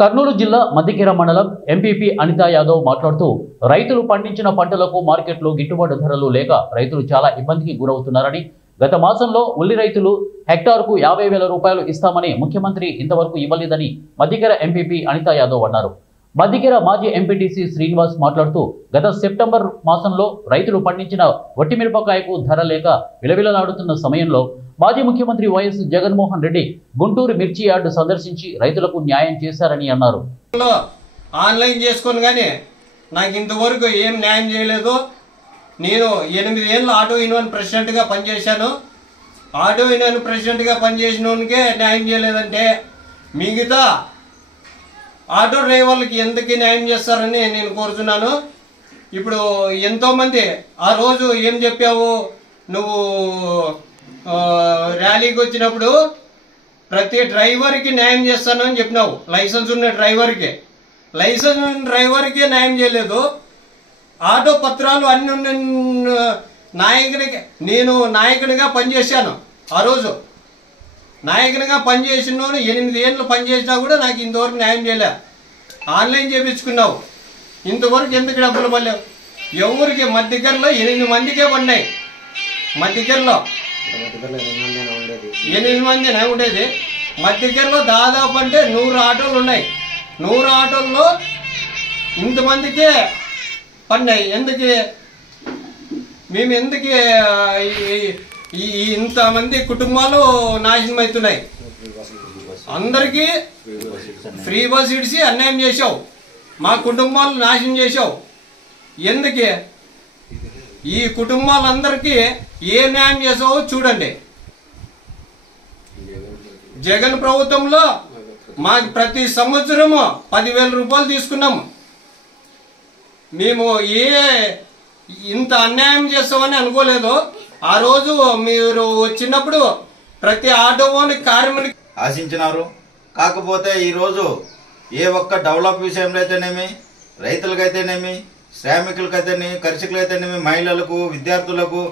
కర్నూలు జిల్లా మద్దికేర మండలం ఎంపీపీ అనితా యాదవ్ మాట్లాడుతూ రైతులు పండించిన పంటలకు మార్కెట్లో గిట్టుబాటు ధరలు లేక రైతులు చాలా ఇబ్బందికి గురవుతున్నారని, గత మాసంలో ఉల్లి రైతులు హెక్టార్కు 50,000 రూపాయలు ఇస్తామని ముఖ్యమంత్రి ఇంతవరకు ఇవ్వలేదని మద్దికేర ఎంపీపీ అనితా యాదవ్ అన్నారు. మద్దికేర మాజీ ఎంపీటీసీ శ్రీనివాస్ మాట్లాడుతూ గత సెప్టెంబర్ మాసంలో రైతులు పండించిన వట్టిమిరపకాయకు ధర లేక విలవిలలాడుతున్న సమయంలో మాజీ ముఖ్యమంత్రి వైఎస్ జగన్మోహన్ రెడ్డి గుంటూరు మిర్చి యార్డు సందర్శించి రైతులకు న్యాయం చేశారని అన్నారు. ఆన్లైన్ చేసుకొని కానీ నాకు ఇంతవరకు ఏం న్యాయం చేయలేదు. నేను 8 ఏళ్ళు ఆటో యూనియన్ ప్రెసిడెంట్గా పనిచేశాను. ఆటో యూనియన్ ప్రెసిడెంట్గా పనిచేసిన వానికే న్యాయం చేయలేదంటే మిగతా ఆటో డ్రైవర్లకి ఎందుకు న్యాయం చేస్తారని నేను కోరుతున్నాను. ఇప్పుడు ఎంతోమంది ఆ రోజు ఏం చెప్పావు, నువ్వు ర్యాలీకి వచ్చినప్పుడు ప్రతి డ్రైవర్కి న్యాయం చేస్తాను అని చెప్పినావు. లైసెన్స్ ఉన్న డ్రైవర్కి, లైసెన్స్ ఉన్న డ్రైవర్కే న్యాయం చేయలేదు. ఆటో పత్రాలు అన్ని నేను నాయకునిగా పనిచేశాను. ఆ రోజు నాయకునిగా పనిచేసిన 8 ఏళ్ళు పనిచేసినా కూడా నాకు ఇంతవరకు న్యాయం చేయలే. ఆన్లైన్ చేయించుకున్నావు, ఇంతవరకు ఎందుకు డబ్బులు పడలేవు? ఎవరికి మధ్యకర్లో 8 మందికే పడినాయి. మధ్యకర్లో 8 మంది ఉండేది. మధ్యకర్లో దాదాపు అంటే 100 ఆటోలు ఉన్నాయి. 100 ఆటోల్లో ఇంతమందికే పడినాయి. ఎందుకు మేము ఎందుకు ఇంతమంది కుటుంబాలు నాశనం అవుతున్నాయి? అందరికీ ఫ్రీ బస్ ఇడిసి అన్యాయం చేసావు, మా కుటుంబాలు నాశనం చేసావు. ఎందుకే ఈ కుటుంబాలందరికీ ఏ న్యాయం చేసావో చూడండి. జగన్ ప్రభుత్వంలో మాకు ప్రతి సంవత్సరము 10,000 రూపాయలు తీసుకున్నాము. మేము ఇంత అన్యాయం చేస్తామని అనుకోలేదు. ఆ రోజు మీరు వచ్చినప్పుడు ప్రతి ఆటోని కార్మికునికి ఆశించినారు. కాకపోతే ఈరోజు ఏ ఒక్క డెవలప్ విషయంలో అయితేనేమి, రైతులకైతేనేమి, శ్రామికులకైతేనేమి, కర్షకులైతేనేమి, మహిళలకు, విద్యార్థులకు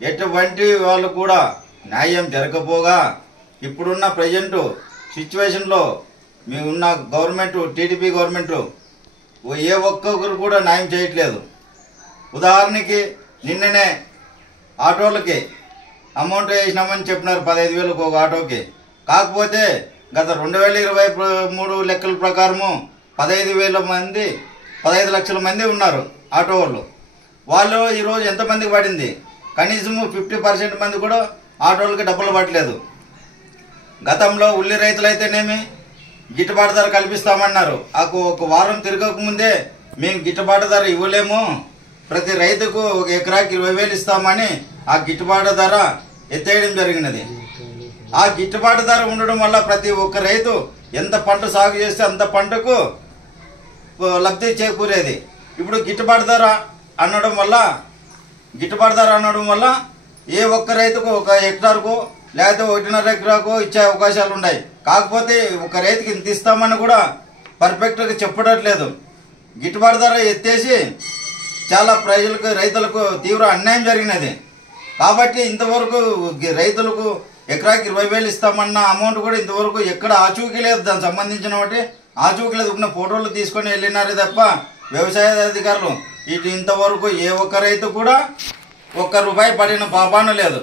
ఎటువంటి వాళ్ళు కూడా న్యాయం జరగకపోగా ఇప్పుడున్న ప్రజెంట్ సిచ్యువేషన్లో మీ ఉన్న గవర్నమెంట్, టీడీపీ గవర్నమెంట్ ఏ ఒక్కొక్కరు కూడా న్యాయం చేయట్లేదు. ఉదాహరణకి నిన్ననే ఆటోలకి అమౌంట్ వేసినామని చెప్పినారు 15,000 ఒక ఆటోకి. కాకపోతే గత 2023 లెక్కల ప్రకారము 15 లక్షల మంది ఉన్నారు ఆటో వాళ్ళు. వాళ్ళు ఈరోజు ఎంతమందికి పడింది? కనీసము 50% మంది కూడా ఆటోలకి డబ్బులు పట్టలేదు. గతంలో ఉల్లి రైతులైతేనేమి గిట్టుబాటు ధర కల్పిస్తామన్నారు. ఒక వారం తిరగకముందే మేము గిట్టుబాటు ధర ఇవ్వలేము, ప్రతి రైతుకు ఒక ఎకరాకి 20,000 ఇస్తామని ఆ గిట్టుబాటు ధర ఎత్తేయడం జరిగినది. ఆ గిట్టుబాటు ధర ఉండడం వల్ల ప్రతి ఒక్క రైతు ఎంత పంట సాగు చేస్తే అంత పంటకు లబ్ధి చేకూరేది. ఇప్పుడు గిట్టుబాటు ధర అనడం వల్ల ఏ ఒక్క రైతుకు ఒక హెక్టార్కు లేకపోతే 1.5 ఎకరాకు ఇచ్చే అవకాశాలు ఉన్నాయి. కాకపోతే ఒక రైతుకి ఇంత ఇస్తామని కూడా పర్ఫెక్ట్గా చెప్పడట్లేదు. గిట్టుబాటు ధర ఎత్తేసి చాలా రైతులకు తీవ్ర అన్యాయం జరిగినది. కాబట్టి ఇంతవరకు రైతులకు ఎకరాకి 20,000 ఇస్తామన్న అమౌంట్ కూడా ఇంతవరకు ఎక్కడ ఆచూకీ లేదు. దానికి సంబంధించిన వాటి ఆచూకీ లేదు. ఉన్న ఫోటోలు తీసుకొని వెళ్ళినారే తప్ప వ్యవసాయ అధికారులు ఇంతవరకు ఏ ఒక్క రైతు కూడా ₹1 పడిన పాపాన లేదు.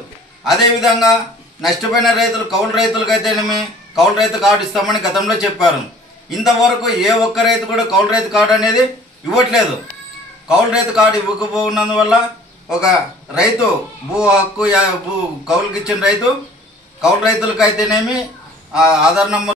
అదేవిధంగా నష్టపోయిన రైతులు, కౌలు రైతులకైతేనేమి కౌలు రైతు కార్డు ఇస్తామని గతంలో చెప్పారు. ఇంతవరకు ఏ ఒక్క రైతు కూడా కౌలు రైతు కార్డు అనేది ఇవ్వట్లేదు. కౌలు రైతు కార్డు ఇవ్వకపోయినందువల్ల ఒక రైతు కౌలుకి ఇచ్చిన రైతు, కౌలు రైతులకైతేనేమి ఆధార్ నంబర్